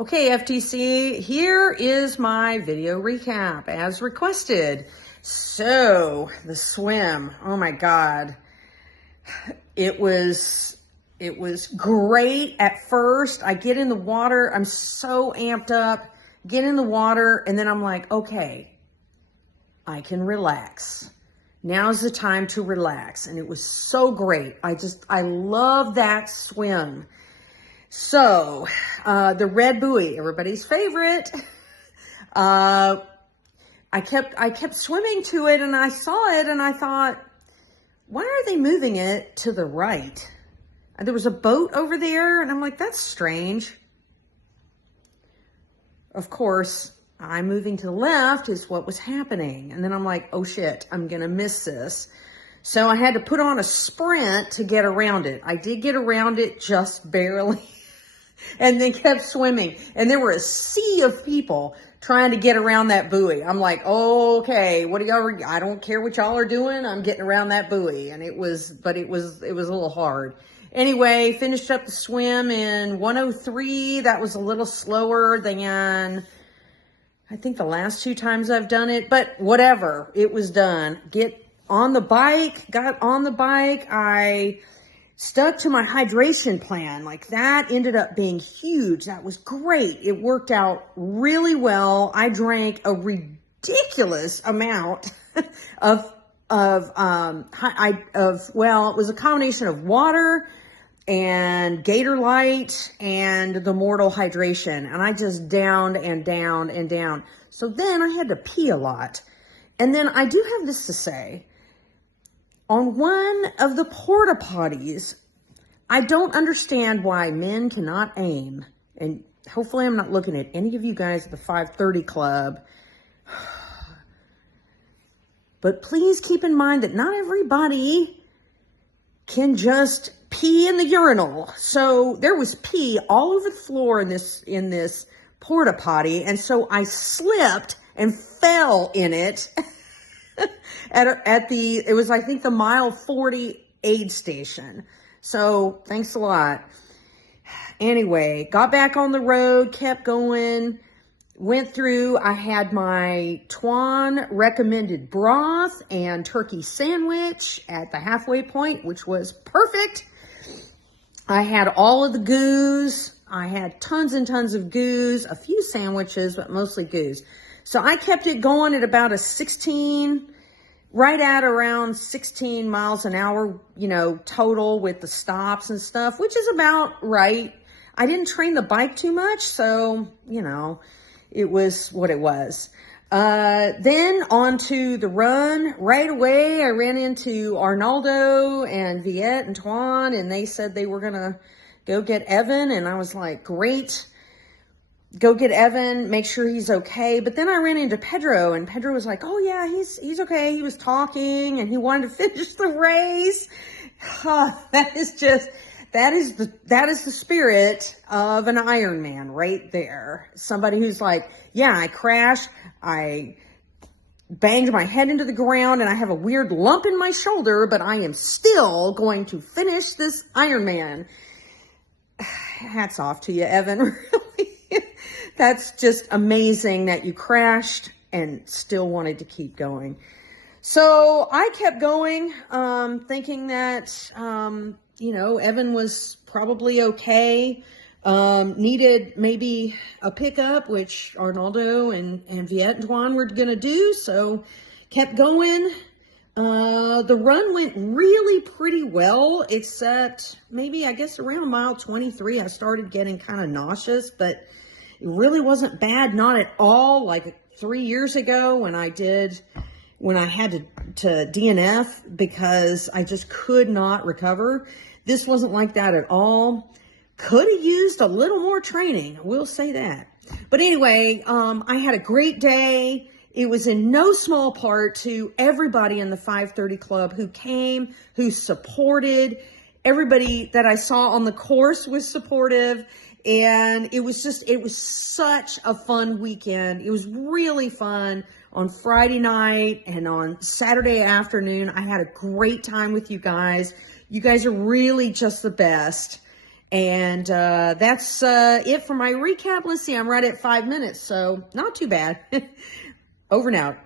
Okay, FTC, here is my video recap as requested. So, the swim, oh my God. It was great at first. I get in the water, I'm so amped up, get in the water, and then I'm like, okay, I can relax. Now's the time to relax. And it was so great. I love that swim. So, the red buoy, everybody's favorite. I kept swimming to it and I saw it and I thought, why are they moving it to the right? And there was a boat over there and I'm like, that's strange. Of course, I'm moving to the left is what was happening. And then I'm like, oh shit, I'm going to miss this. So I had to put on a sprint to get around it. I did get around it just barely. And then kept swimming. And there were a sea of people trying to get around that buoy. I'm like, okay, what do y'all, I don't care what y'all are doing. I'm getting around that buoy. And it was a little hard. Anyway, finished up the swim in 1:03. That was a little slower than I think the last two times I've done it, but whatever, it was done. Got on the bike. I stuck to my hydration plan. Like that ended up being huge. That was great. It worked out really well. I drank a ridiculous amount well, it was a combination of water and Gator Light and the Mortal Hydration. And I just downed and downed and down. So then I had to pee a lot. And then I do have this to say. On one of the porta potties, I don't understand why men cannot aim. And hopefully I'm not looking at any of you guys at the 530 Club. But please keep in mind that not everybody can just pee in the urinal. So there was pee all over the floor in this porta potty. And so I slipped and fell in it. It was, I think, the mile 40 aid station. So thanks a lot. Anyway, got back on the road, kept going, went through. I had my Tuan recommended broth and turkey sandwich at the halfway point, which was perfect. I had all of the goos. I had tons and tons of goos, a few sandwiches, but mostly goos. So I kept it going at about right at around 16 miles an hour, total with the stops and stuff, which is about right. I didn't train the bike too much, so, it was what it was. Then on to the run. Right away, I ran into Arnaldo and Viet and Tuan, and they said they were going to go get Evan, and I was like, great. Go get Evan, make sure he's okay. But then I ran into Pedro, and Pedro was like, oh yeah, he's okay. He was talking and he wanted to finish the race. That is the spirit of an Ironman right there. Somebody who's like, yeah, I crashed. I banged my head into the ground and I have a weird lump in my shoulder, but I am still going to finish this Ironman. Hats off to you, Evan. Really. That's just amazing that you crashed and still wanted to keep going. So I kept going, thinking that, Evan was probably okay. Needed maybe a pickup, which Arnaldo and Viet and Tuan were going to do. So kept going. The run went really pretty well, except maybe, I guess, around mile 23, I started getting kind of nauseous, but it really wasn't bad, not at all, like 3 years ago when I had to DNF because I just could not recover. This wasn't like that at all. Could have used a little more training, I will say that. But anyway, I had a great day. It was in no small part to everybody in the 530 Club who came, who supported. Everybody that I saw on the course was supportive. And it was such a fun weekend. It was really fun on Friday night and on Saturday afternoon. I had a great time with you guys. You guys are really just the best. And that's it for my recap. Let's see, I'm right at 5 minutes, so not too bad. Over and out.